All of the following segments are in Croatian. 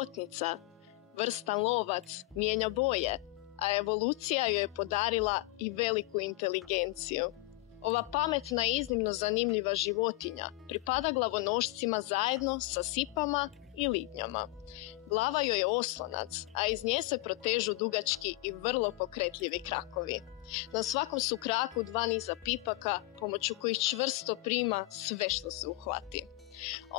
hobotnica, vrstan lovac, mijenja boje, a evolucija joj je podarila i veliku inteligenciju. Ova pametna i iznimno zanimljiva životinja pripada glavonošcima zajedno sa sipama i lidnjama. Glava joj je oslonac, a iz nje se protežu dugački i vrlo pokretljivi krakovi. Na svakom su kraku 2 niza pipaka, pomoću kojih čvrsto prima sve što se uhvati.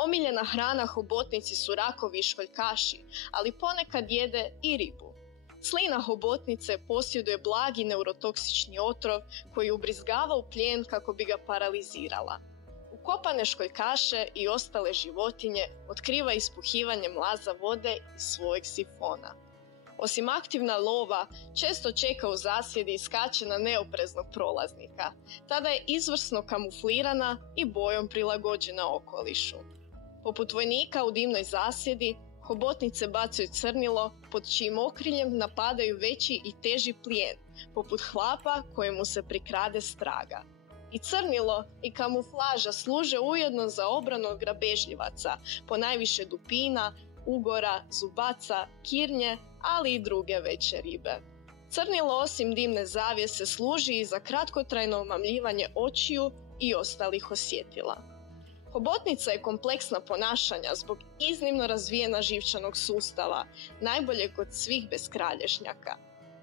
Omiljena hrana hobotnici su rakovi i školjkaši, ali ponekad jede i ribu. Slina hobotnice posjeduje blagi neurotoksični otrov koji ubrizgava u plijen kako bi ga paralizirala. Ukopane školjkaše i ostale životinje otkriva ispuhivanjem laza vode iz svojeg sifona. Osim aktivna lova, često čeka u zasjedi i skače na neopreznog prolaznika. Tada je izvrsno kamuflirana i bojom prilagođena okolišu. Poput vojnika u dimnoj zasjedi, hobotnice bacaju crnilo pod čijim okriljem napadaju veći i teži plijen, poput hlapa kojemu se prikrade straga. I crnilo i kamuflaža služe ujedno za obranu od grabežljivaca, ponajviše dupina, ugora, zubaca, kirnje, ali i druge veće ribe. Crnilo osim dimne zavjese služi i za kratkotrajno omamljivanje očiju i ostalih osjetila. Hobotnica je kompleksna ponašanja zbog iznimno razvijena živčanog sustava, najbolje kod svih beskralježnjaka.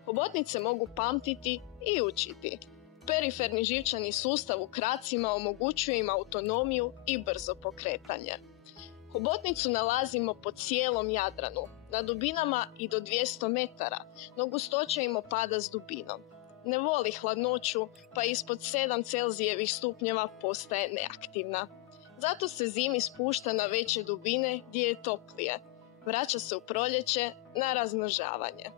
Hobotnice mogu pamtiti i učiti. Periferni živčani sustav u kracima omogućuje im autonomiju i brzo pokretanje. Hobotnicu nalazimo po cijelom Jadranu, na dubinama i do 200 metara, no gustoća im opada s dubinom. Ne voli hladnoću, pa ispod 7 Celzijevih stupnjeva postaje neaktivna. Zato se zimi spušta na veće dubine gdje je toplije. Vraća se u proljeće na razmnožavanje.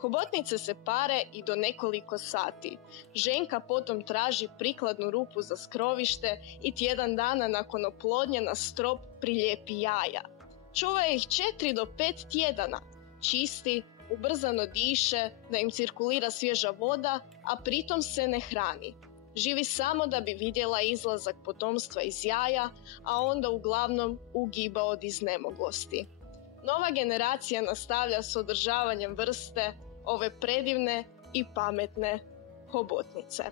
Hobotnice se pare i do nekoliko sati. Ženka potom traži prikladnu rupu za skrovište i tjedan dana nakon oplodnje na strop prilijepi jaja. Čuva ih 4 do 5 tjedana. Čisti, ubrzano diše, da im cirkulira svježa voda, a pritom se ne hrani. Živi samo da bi vidjela izlazak potomstva iz jaja, a onda uglavnom ugiba od iznemoglosti. Nova generacija nastavlja s održavanjem vrste ove predivne i pametne hobotnice.